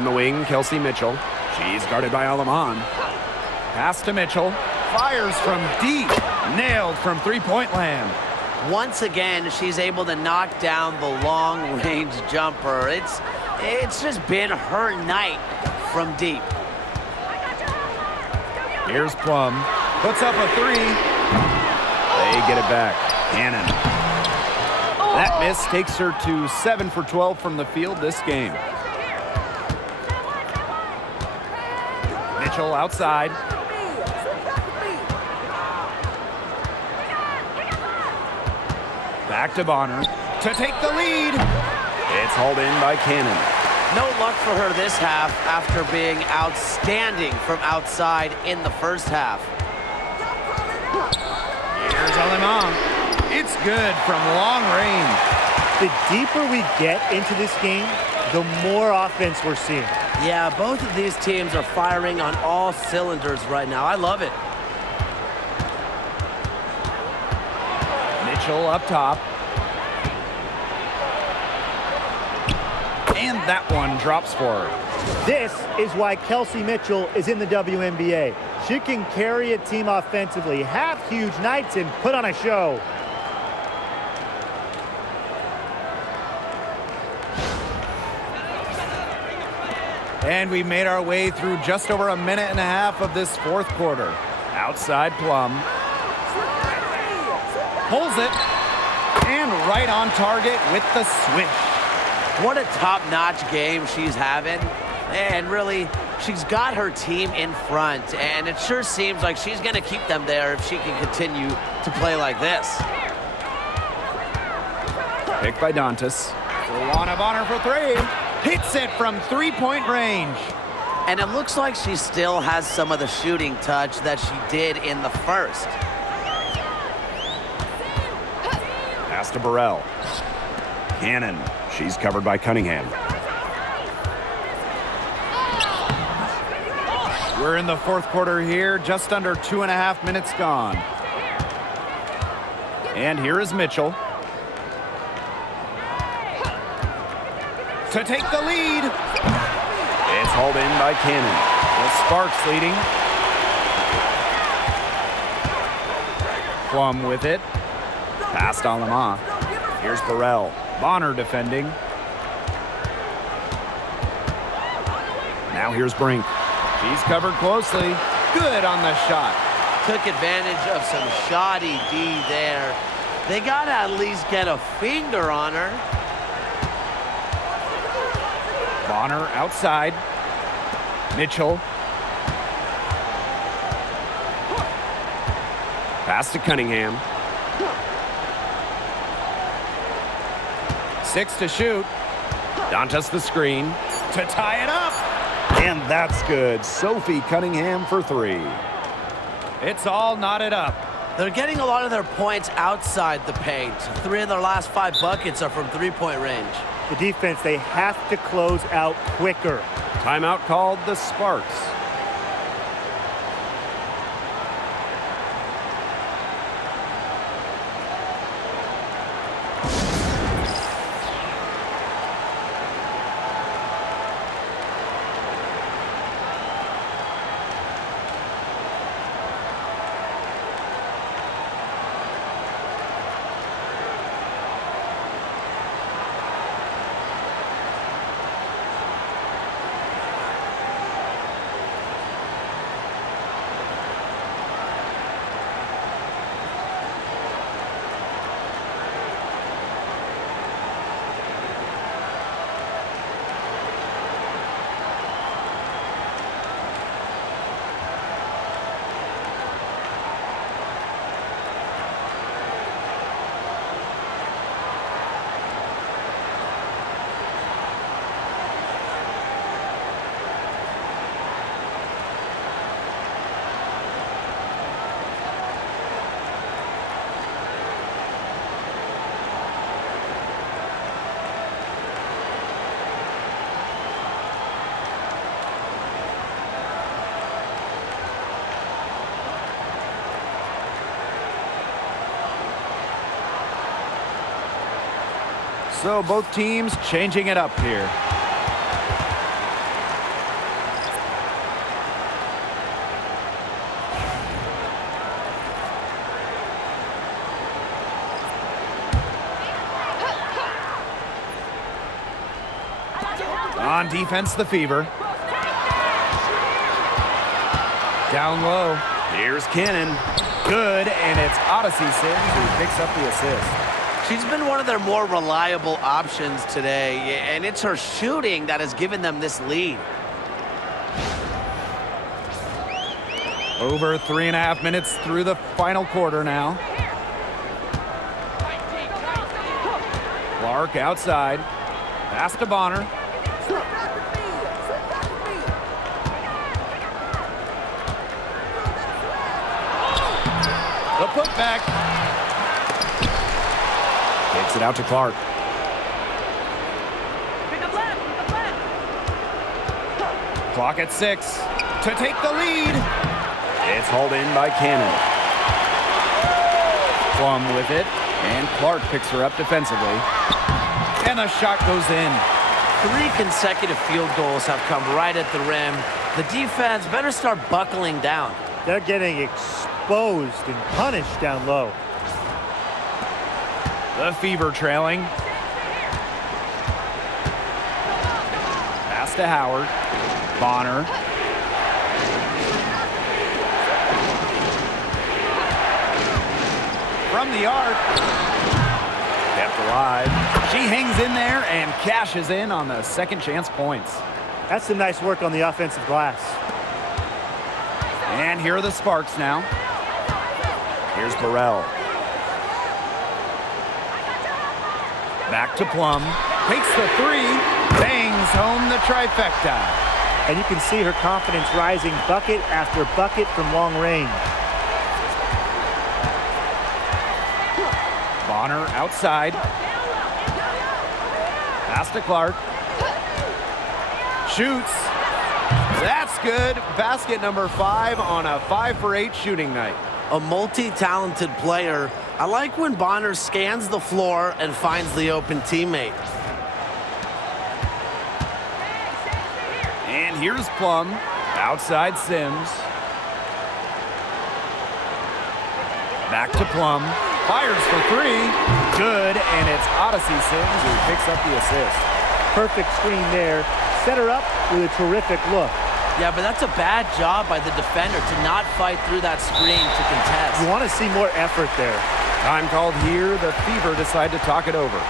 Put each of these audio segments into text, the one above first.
On the wing, Kelsey Mitchell. She's guarded by Alaman. Pass to Mitchell. Fires from deep. Nailed from three-point land. Once again, she's able to knock down the long-range jumper. It's just been her night from deep. Here's Plum. Puts up a three. They get it back. Cannon. That miss takes her to 7 for 12 from the field this game. Mitchell outside. Back to Bonner to take the lead. It's hauled in by Cannon. No luck for her this half after being outstanding from outside in the first half. Here's Alaman. It's good from long range. The deeper we get into this game, the more offense we're seeing. Yeah, both of these teams are firing on all cylinders right now. I love it. Mitchell up top. And that one drops for her. This is why Kelsey Mitchell is in the WNBA. She can carry a team offensively, have huge nights, and put on a show. And we made our way through just over a minute and a half of this fourth quarter. Outside Plum. Pulls it. And right on target with the swish. What a top-notch game she's having. And really, she's got her team in front. And it sure seems like she's going to keep them there if she can continue to play like this. Picked by Dantas. Luana Bonner for three. Hits it from three-point range. And it looks like she still has some of the shooting touch that she did in the first. Pass to Burrell. Cannon. She's covered by Cunningham. We're in the fourth quarter here, just under 2.5 minutes gone. And here is Mitchell. To take the lead. It's hauled in by Cannon. The Sparks leading. Plum with it. Past Alama. Here's Burrell. Bonner defending. Now here's Brink. She's covered closely. Good on the shot. Took advantage of some shoddy D there. They got to at least get a finger on her. Bonner outside. Mitchell. Pass to Cunningham. 6 to shoot. Dantas the screen to tie it up. And that's good. Sophie Cunningham for three. It's all knotted up. They're getting a lot of their points outside the paint. 3 of their last 5 buckets are from three-point range. The defense, they have to close out quicker. Timeout called the Sparks. So both teams changing it up here. On defense, the Fever. Down low. Here's Cannon. Good, and it's Odyssey Sims who picks up the assist. She's been one of their more reliable options today, and it's her shooting that has given them this lead. Over 3.5 minutes through the final quarter now. Clark outside. Pass to Bonner. The putback. Takes it out to Clark. Clock at 6 to take the lead. It's hauled in by Cannon. Plum with it, and Clark picks her up defensively. And the shot goes in. 3 consecutive field goals have come right at the rim. The defense better start buckling down. They're getting exposed and punished down low. The Fever trailing. Pass to Howard. Bonner. From the arc. Kept alive. She hangs in there and cashes in on the second chance points. That's some nice work on the offensive glass. And here are the Sparks now. Here's Burrell. Back to Plum. Takes the 3. Bangs home the trifecta. And you can see her confidence rising bucket after bucket from long range. Bonner outside. Pass to Clark. Shoots. That's good. Basket number 5 on a 5 for 8 shooting night. A multi-talented player. I like when Bonner scans the floor and finds the open teammate. And here's Plum. Outside Sims. Back to Plum. Fires for 3. Good, and it's Odyssey Sims who picks up the assist. Perfect screen there. Set her up with a terrific look. Yeah, but that's a bad job by the defender to not fight through that screen to contest. You want to see more effort there. Time called here. The Fever decide to talk it over.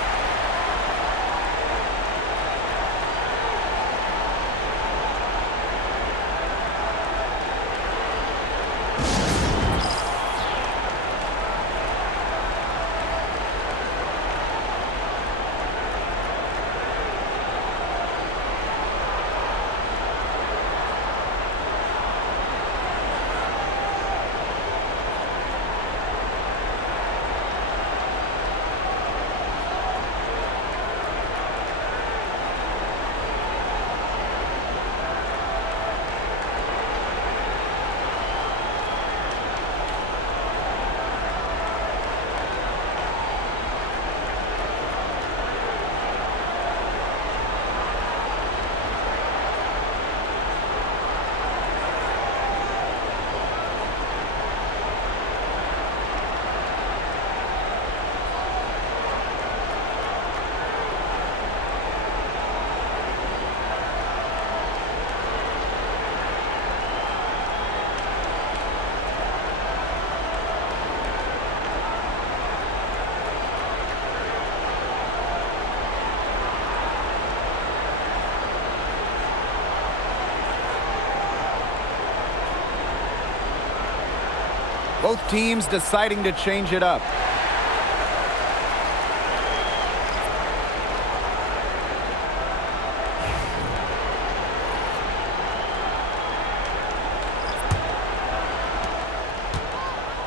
Both teams deciding to change it up.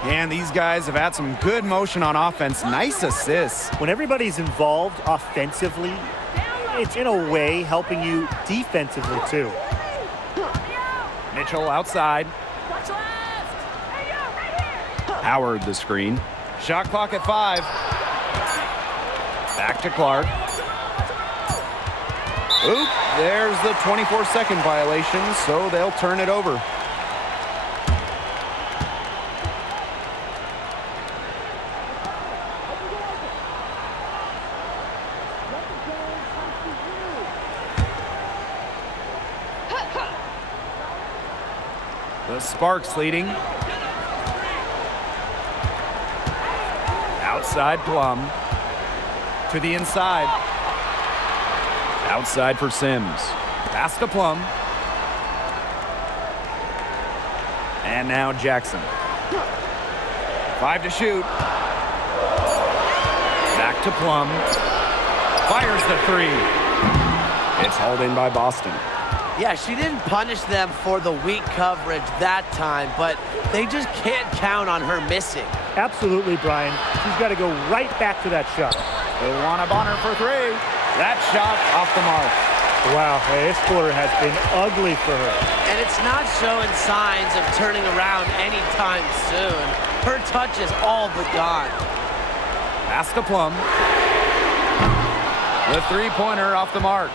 And these guys have had some good motion on offense. Nice assists. When everybody's involved offensively, it's in a way helping you defensively too. Mitchell outside. Howard the screen. Shot clock at 5. Back to Clark. Oop, there's the 24-second violation, so they'll turn it over. The Sparks leading. Outside Plum. To the inside. Outside for Sims. Pass to Plum. And now Jackson. 5 to shoot. Back to Plum. Fires the 3. It's hauled in by Boston. Yeah, she didn't punish them for the weak coverage that time, but they just can't count on her missing. Absolutely, Brian. She's got to go right back to that shot. They want a Bonner for 3. That shot off the mark. Wow, this quarter has been ugly for her. And it's not showing signs of turning around anytime soon. Her touch is all but gone. Pass to Plum. The three-pointer off the mark.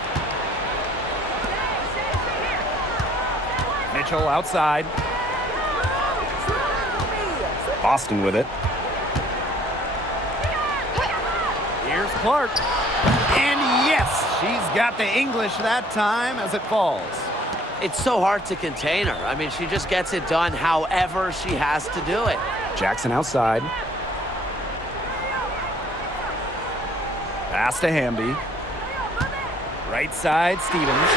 Mitchell outside. Boston with it. Here's Clark. And yes, she's got the English that time as it falls. It's so hard to contain her. I mean, she just gets it done however she has to do it. Jackson outside. Pass to Hamby. Right side, Stevens.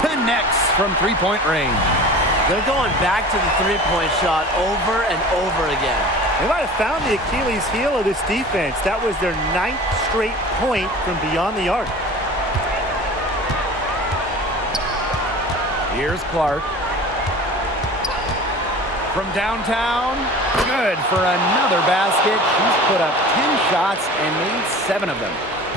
Connects from three-point range. They're going back to the three-point shot over and over again. They might have found the Achilles heel of this defense. That was their 9th straight point from beyond the arc. Here's Clark. From downtown, good for another basket. She's put up 10 shots and made 7 of them.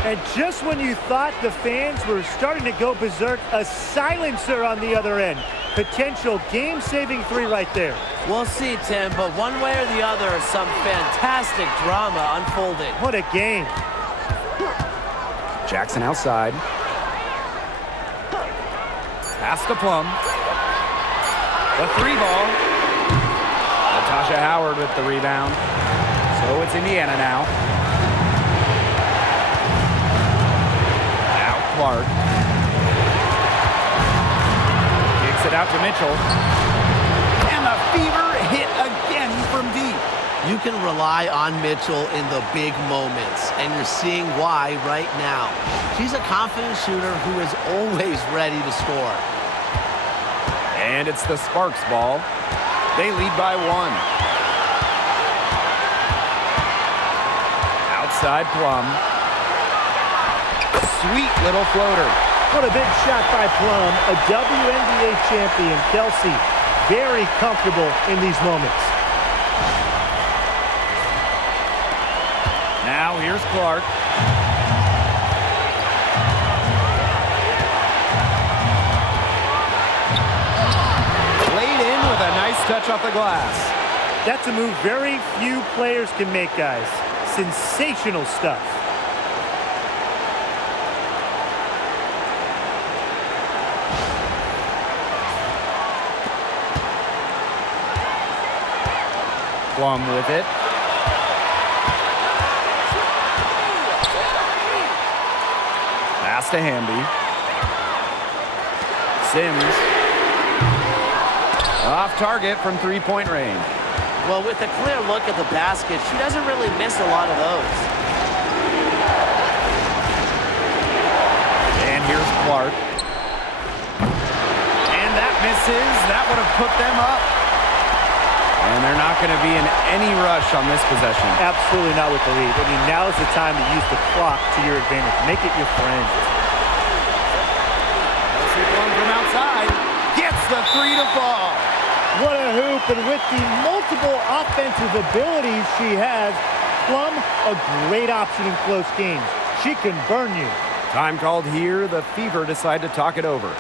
And just when you thought the fans were starting to go berserk, a silencer on the other end. Potential game-saving 3 right there. We'll see, Tim, but one way or the other, some fantastic drama unfolding. What a game. Jackson outside. Pass to Plum. The 3-ball. Natasha Howard with the rebound. So it's Indiana now. Now Clark. Kicks it out to Mitchell. And the Fever hit again from deep. You can rely on Mitchell in the big moments, and you're seeing why right now. She's a confident shooter who is always ready to score. And it's the Sparks ball. They lead by 1. Outside Plum. Sweet little floater. What a big shot by Plum, a WNBA champion. Kelsey, very comfortable in these moments. Now here's Clark. Laid in with a nice touch off the glass. That's a move very few players can make, guys. Sensational stuff. Plum with it. Pass to Hamby. Sims. Off target from three-point range. Well, with a clear look at the basket, she doesn't really miss a lot of those. And here's Clark. And that misses. That would have put them up. And they're not going to be in any rush on this possession. Absolutely not with the lead. I mean, now's the time to use the clock to your advantage. Make it your friend. Plum from outside. Gets the 3 to fall. What a hoop, and with the multiple offensive abilities she has, Plum, a great option in close games. She can burn you. Time called here. The Fever decide to talk it over.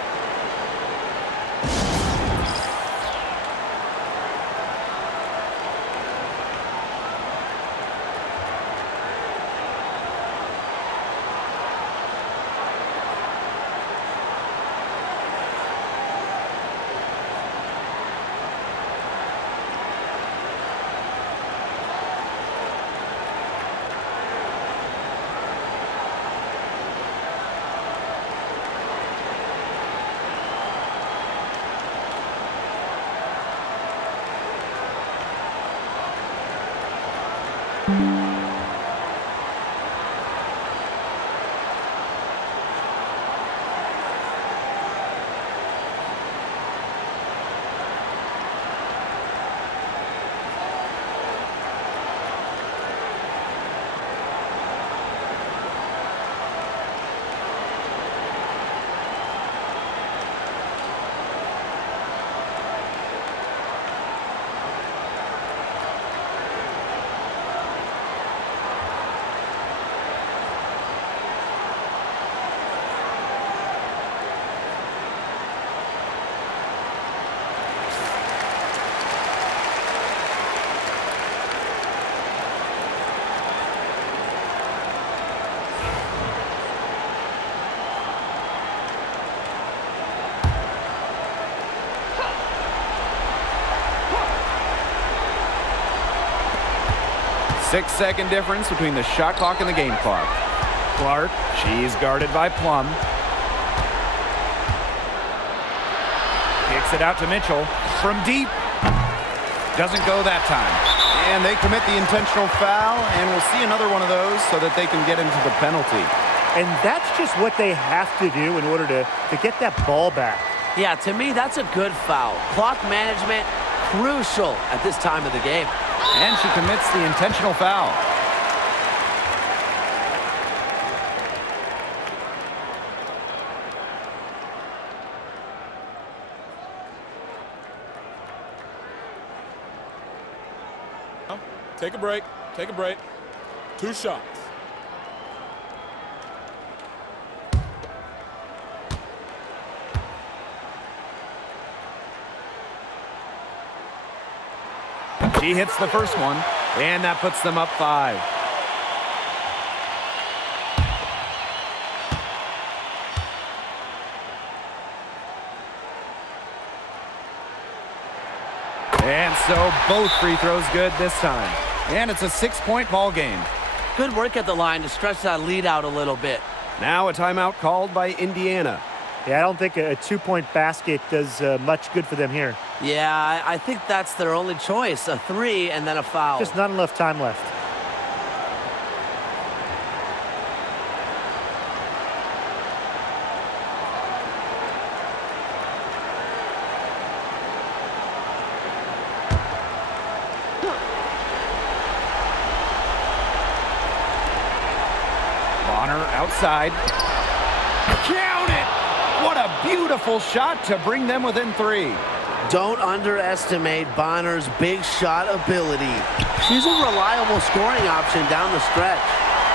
Six-second difference between the shot clock and the game clock. Clark, she's guarded by Plum. Kicks it out to Mitchell from deep. Doesn't go that time. And they commit the intentional foul, and we'll see another one of those so that they can get into the penalty. And that's just what they have to do in order to get that ball back. Yeah, to me, that's a good foul. Clock management, crucial at this time of the game. And she commits the intentional foul. Take a break. Take a break. 2 shots. She hits the first one, and that puts them up 5. And so both free throws good this time. And it's a 6-point ball game. Good work at the line to stretch that lead out a little bit. Now a timeout called by Indiana. Yeah, I don't think a 2-point basket does much good for them here. Yeah, I think that's their only choice, a 3 and then a foul. Just not enough time left. Bonner outside. Count it! What a beautiful shot to bring them within 3. Don't underestimate Bonner's big shot ability. She's a reliable scoring option down the stretch.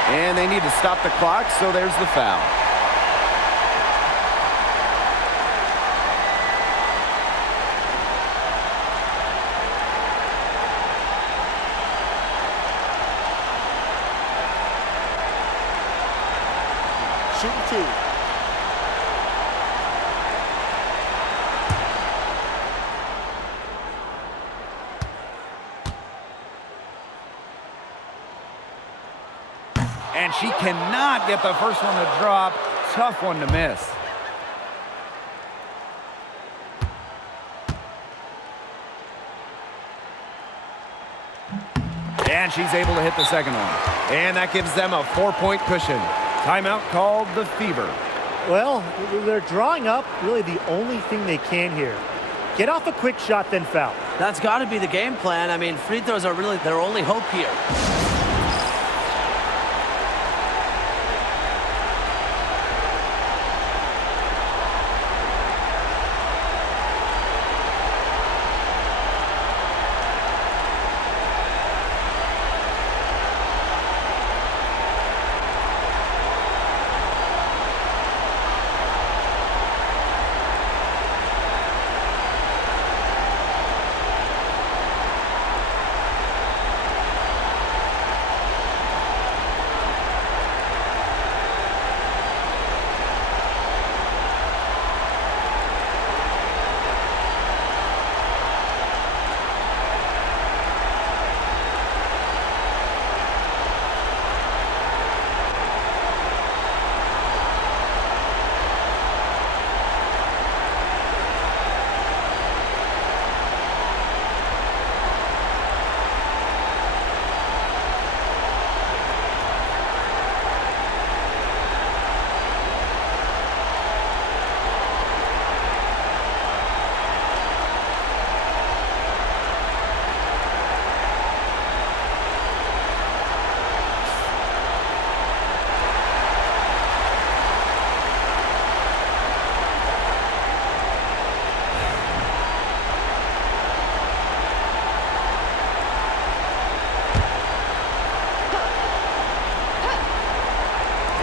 And they need to stop the clock, so there's the foul. Shooting 2. And she cannot get the first one to drop. Tough one to miss. And she's able to hit the second one. And that gives them a 4-point cushion. Timeout called the Fever. Well, they're drawing up really the only thing they can here. Get off a quick shot, then foul. That's got to be the game plan. I mean, free throws are really their only hope here.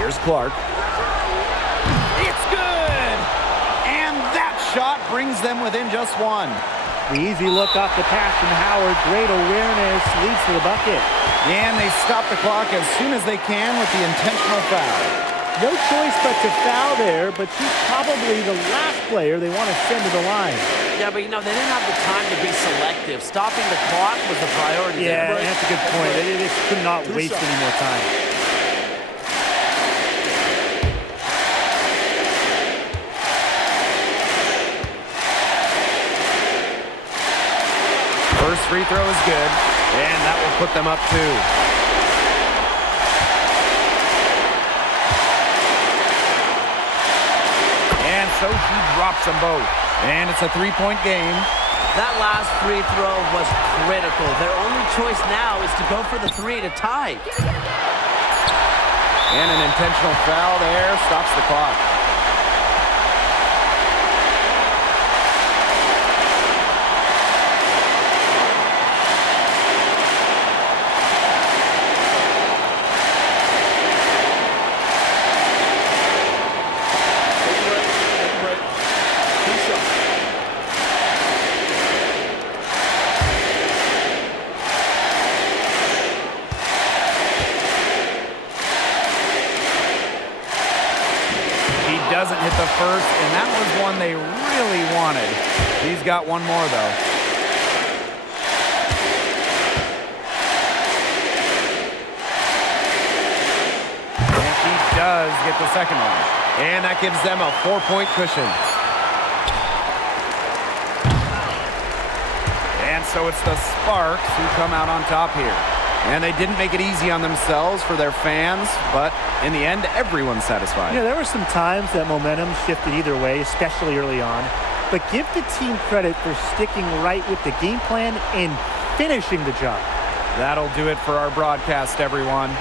Here's Clark. It's good! And that shot brings them within just one. The easy look off the pass from Howard. Great awareness, leads to the bucket. And they stop the clock as soon as they can with the intentional foul. No choice but to foul there, but she's probably the last player they want to send to the line. Yeah, but, they didn't have the time to be selective. Stopping the clock was the priority Yeah, there. that's a good point. They just could not waste any more time. First free throw is good, and that will put them up 2. And so she drops them both. And it's a 3-point game. That last free throw was critical. Their only choice now is to go for the 3 to tie. And an intentional foul there stops the clock. Doesn't hit the first, and that was one they really wanted. He's got one more, though. And she does get the second one. And that gives them a 4-point cushion. And so it's the Sparks who come out on top here. And they didn't make it easy on themselves for their fans, but in the end, everyone's satisfied. Yeah, there were some times that momentum shifted either way, especially early on. But give the team credit for sticking right with the game plan and finishing the job. That'll do it for our broadcast, everyone.